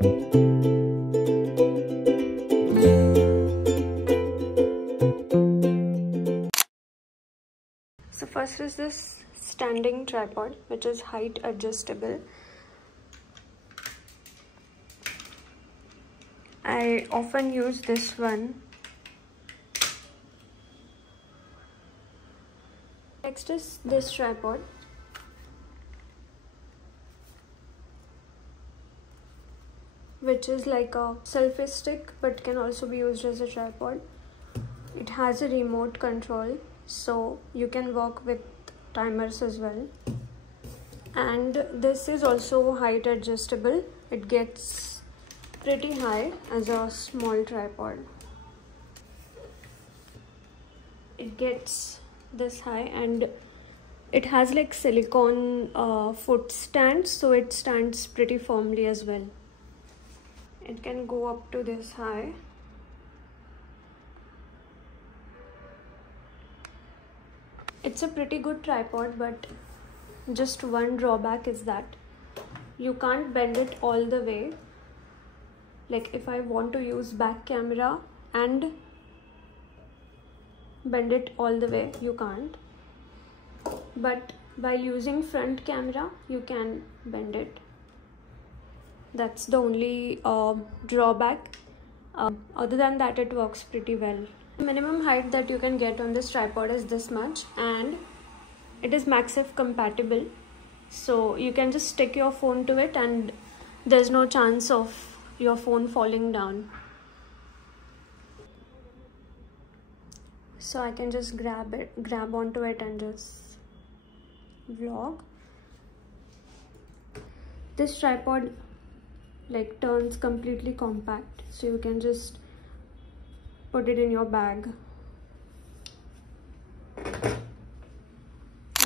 So first is this standing tripod, which is height adjustable. I often use this one. Next is this tripod. Which is like a selfie stick but can also be used as a tripod. It has a remote control, so you can work with timers as well. And this is also height adjustable. It gets pretty high as a small tripod. It gets this high, and it has like silicone foot stands, so it stands pretty firmly as well. It can go up to this high. It's a pretty good tripod, but just one drawback is that you can't bend it all the way. Like if I want to use back camera and bend it all the way, you can't. But while using front camera, you can bend it. That's the only drawback. Other than that, it works pretty well. The minimum height that you can get on this tripod is this much, and it is MagSafe compatible, so you can just stick your phone to it and there's no chance of your phone falling down. So I can just grab onto it and just vlog. This tripod like turns completely compact, so you can just put it in your bag.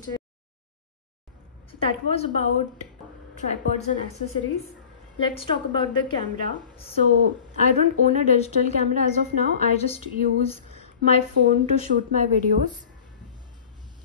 So that was about tripods and accessories. Let's talk about the camera. So I don't own a digital camera as of now. I just use my phone to shoot my videos.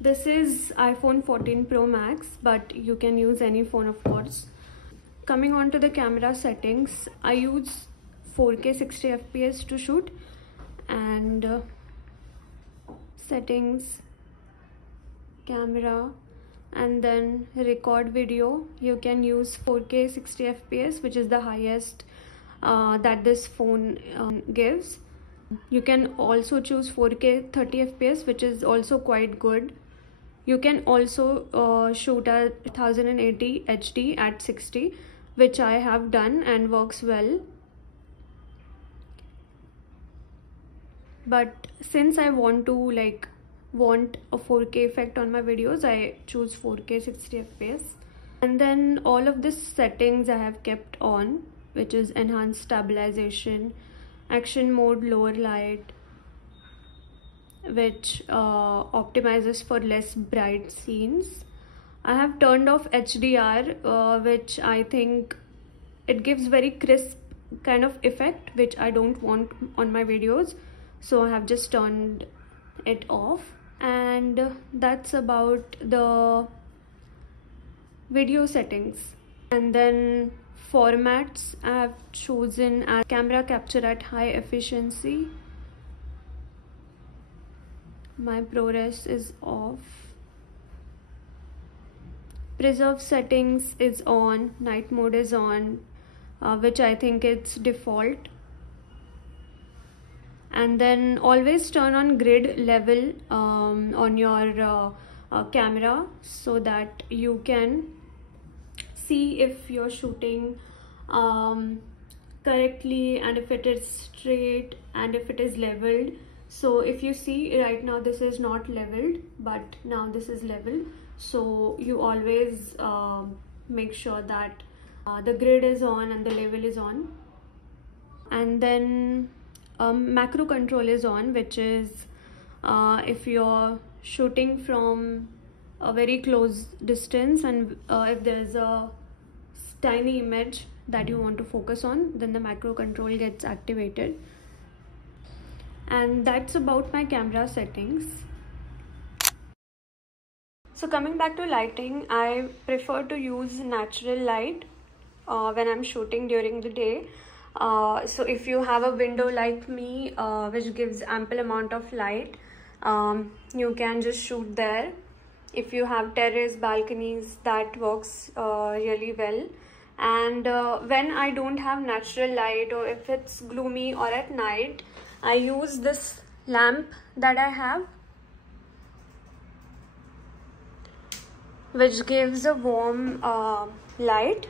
This is iPhone 14 Pro Max, but you can use any phone, of course. Coming on to the camera settings, I use 4K 60 FPS to shoot, and settings, camera, and then record video. You can use 4K 60 FPS, which is the highest that this phone gives. You can also choose 4K 30 FPS, which is also quite good. You can also shoot at 1080 HD at 60, which I have done and works well. But since I want a 4K effect on my videos, I choose 4K 60 FPS. And then all of these settings I have kept on, which is enhanced stabilization, action mode, lower light, which optimizes for less bright scenes. I have turned off HDR, which I think it gives very crisp kind of effect, which I don't want on my videos, so I have just turned it off. And that's about the video settings. And then formats, I have chosen as camera capture at high efficiency. My ProRes is off. Preserve settings is on, night mode is on, which I think it's default. And then always turn on grid level on your camera, so that you can see if you're shooting correctly, and if it is straight, and if it is leveled. So if you see right now, this is not leveled, but now this is level. So you always make sure that the grid is on and the level is on. And then macro control is on, which is if you're shooting from a very close distance, and if there's a tiny image that you want to focus on, then the macro control gets activated. And that's about my camera settings. So coming back to lighting, I prefer to use natural light. when I'm shooting during the day. So if you have a window like me, which gives ample amount of light, you can just shoot there. If you have terrace, balconies, that works really well. And when I don't have natural light, or if it's gloomy or at night, I use this lamp that I have, which gives a warm light,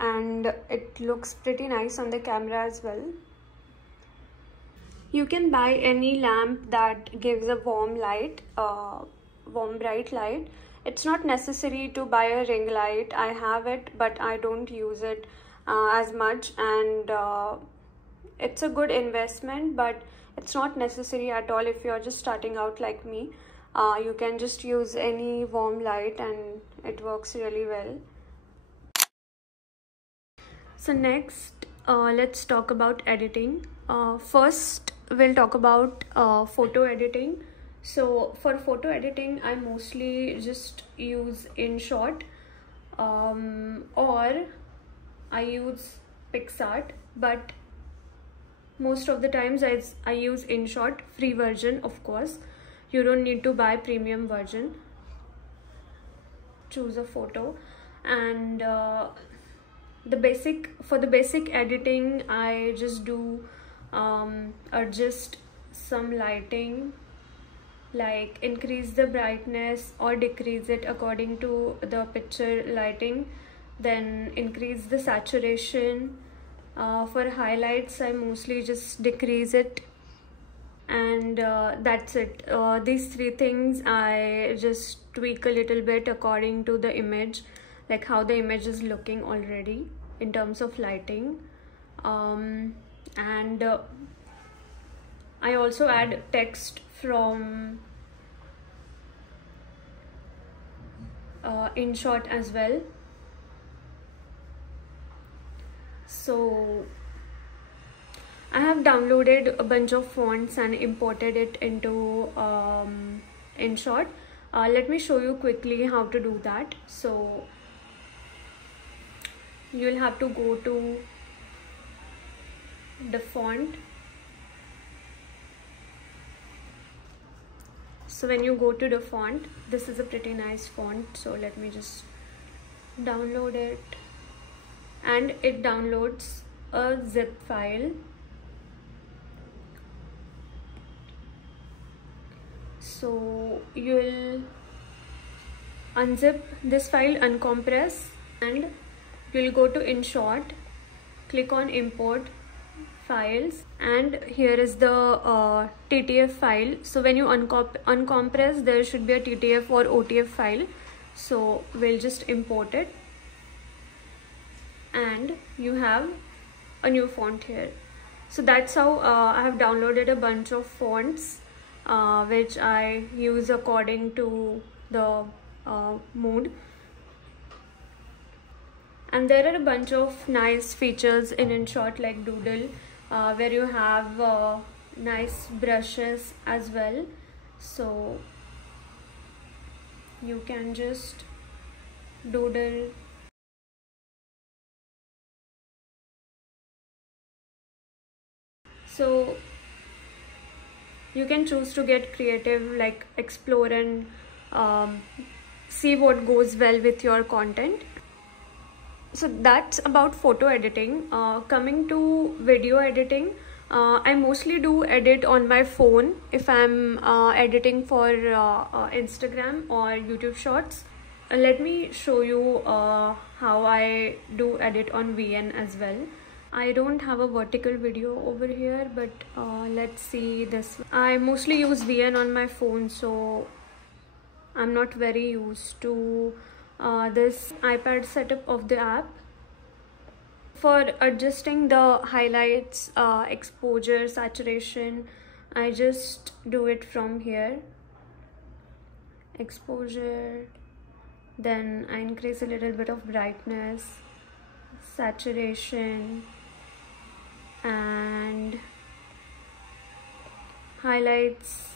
and it looks pretty nice on the camera as well. You can buy any lamp that gives a warm light, warm bright light. It's not necessary to buy a ring light. I have it, but I don't use it as much, and it's a good investment, but it's not necessary at all if you're just starting out like me. You can just use any warm light and it works really well. So next, let's talk about editing. First, we'll talk about photo editing. So for photo editing, I mostly just use InShot, or I use PicsArt, but most of the times I use InShot, free version of course. You don't need to buy premium version. Choose a photo, and for the basic editing, I just do adjust some lighting, like increase the brightness or decrease it according to the picture lighting, then increase the saturation. For highlights, I mostly just decrease it, and that's it. These three things I just tweak a little bit according to the image, like how the image is looking already in terms of lighting. And I also add text from InShot as well. So I have downloaded a bunch of fonts and imported it into InShot. Let me show you quickly how to do that. So you'll have to go to the font. So when you go to the font, this is a pretty nice font, so let me just download it, and it downloads a zip file. So you'll unzip this file, uncompress, and you'll go to InShot, click on import files, and here is the TTF file. So when you uncompress, there should be a TTF or OTF file. So we'll just import it, and you have a new font here. So that's how I have downloaded a bunch of fonts, which I use according to the mood. And there are a bunch of nice features in InShot, like Doodle, where you have nice brushes as well. So you can just doodle. So you can choose to get creative, like explore and see what goes well with your content. So that's about photo editing. Coming to video editing, I mostly do edit on my phone if I'm editing for Instagram or YouTube Shorts. Let me show you how I do edit on VN as well. I don't have a vertical video over here, but let's see this. I mostly use VN on my phone, so I'm not very used to this iPad setup of the app. For adjusting the highlights, exposure, saturation, I just do it from here. Exposure, then I increase a little bit of brightness, saturation, and highlights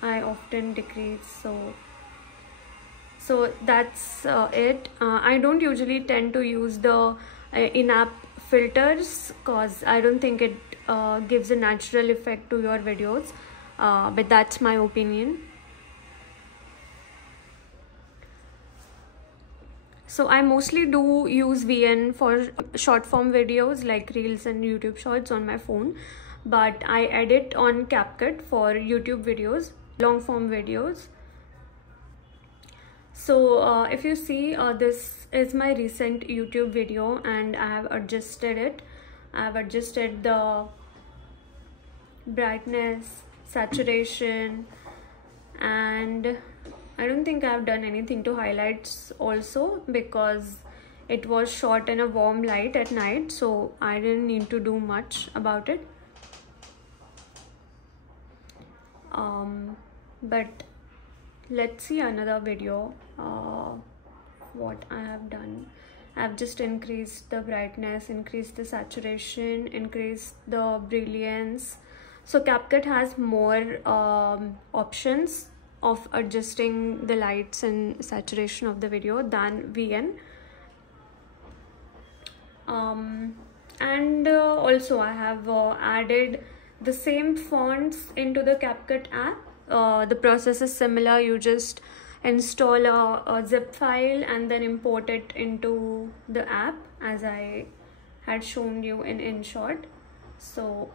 I often decrease. So So that's it. I don't usually tend to use the in-app filters because I don't think it gives a natural effect to your videos, but that's my opinion. So I mostly do use VN for short form videos like Reels and YouTube Shorts on my phone, but I edit on CapCut for YouTube videos, long form videos. So if you see, this is my recent YouTube video and I have adjusted it. I have adjusted the brightness, saturation, and I don't think I've done anything to highlights also because it was shot in a warm light at night, so I didn't need to do much about it. But let's see another video. What I have done, I've just increased the brightness, increased the saturation, increased the brilliance. So CapCut has more options of adjusting the lights and saturation of the video than VN. And also I have added the same fonts into the CapCut app. The process is similar. You just install a zip file and then import it into the app as I had shown you in InShot. So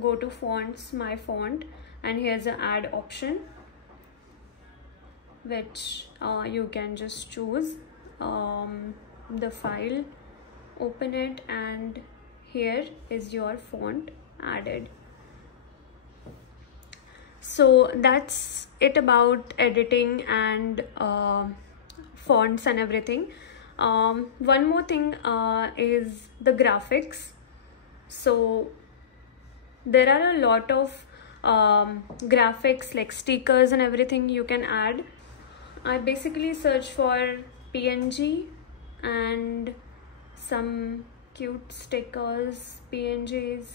go to fonts, my font, and here's an add option, which you can just choose the file, open it, and here is your font added. So that's it about editing and fonts and everything. One more thing is the graphics. So there are a lot of graphics like stickers and everything you can add. I basically search for PNG and some cute stickers, PNGs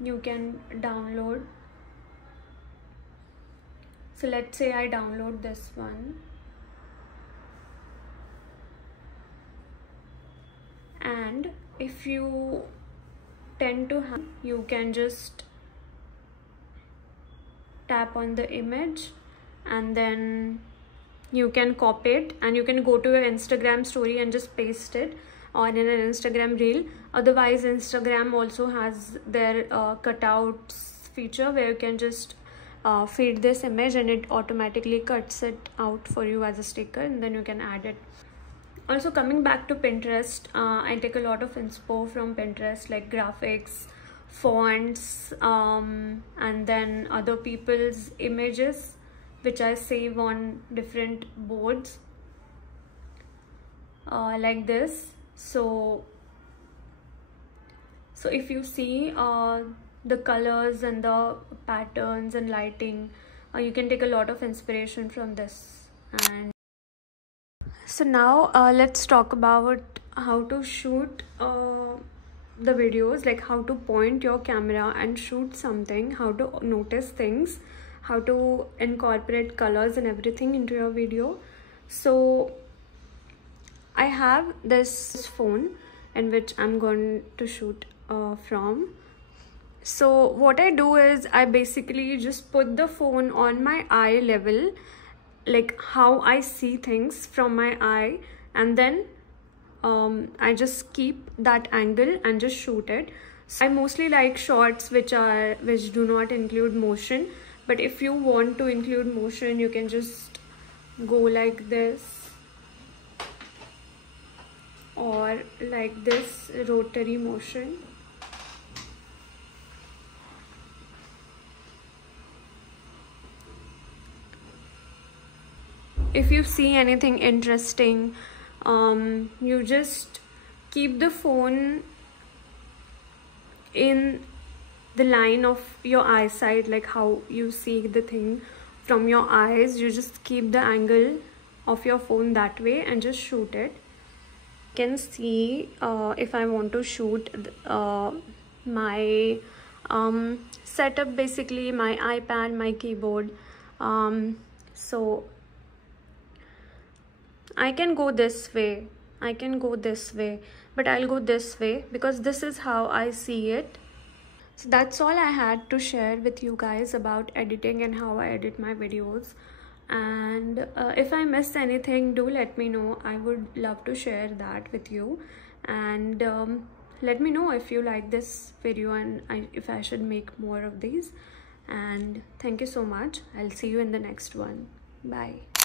you can download. So let's say I download this one, and if you tend to have, you can just tap on the image and then you can copy it and you can go to your Instagram story and just paste it, or in an Instagram reel. Otherwise, Instagram also has their cutouts feature where you can just feed this image and it automatically cuts it out for you as a sticker, and then you can add it. Also, coming back to Pinterest, I take a lot of inspo from Pinterest, like graphics, fonts, and then other people's images which I save on different boards like this. So if you see the colors and the patterns and lighting, you can take a lot of inspiration from this. And so now let's talk about how to shoot the videos, like how to point your camera and shoot something, how to notice things, how to incorporate colors and everything into your video. So I have this phone in which I'm going to shoot from. So what I do is I basically just put the phone on my eye level, like how I see things from my eye, and then I just keep that angle and just shoot it. So I mostly like shots which do not include motion, but if you want to include motion, you can just go like this or like this, rotary motion. If you see anything interesting, you just keep the phone in the line of your eyesight, like how you see the thing from your eyes. You just keep the angle of your phone that way and just shoot it. You can see if I want to shoot my setup, basically my iPad, my keyboard. So I can go this way, I can go this way, but I'll go this way because this is how I see it. So that's all I had to share with you guys about editing and how I edit my videos. And if I missed anything, do let me know. I would love to share that with you. And let me know if you like this video and if I should make more of these. And thank you so much. I'll see you in the next one. Bye.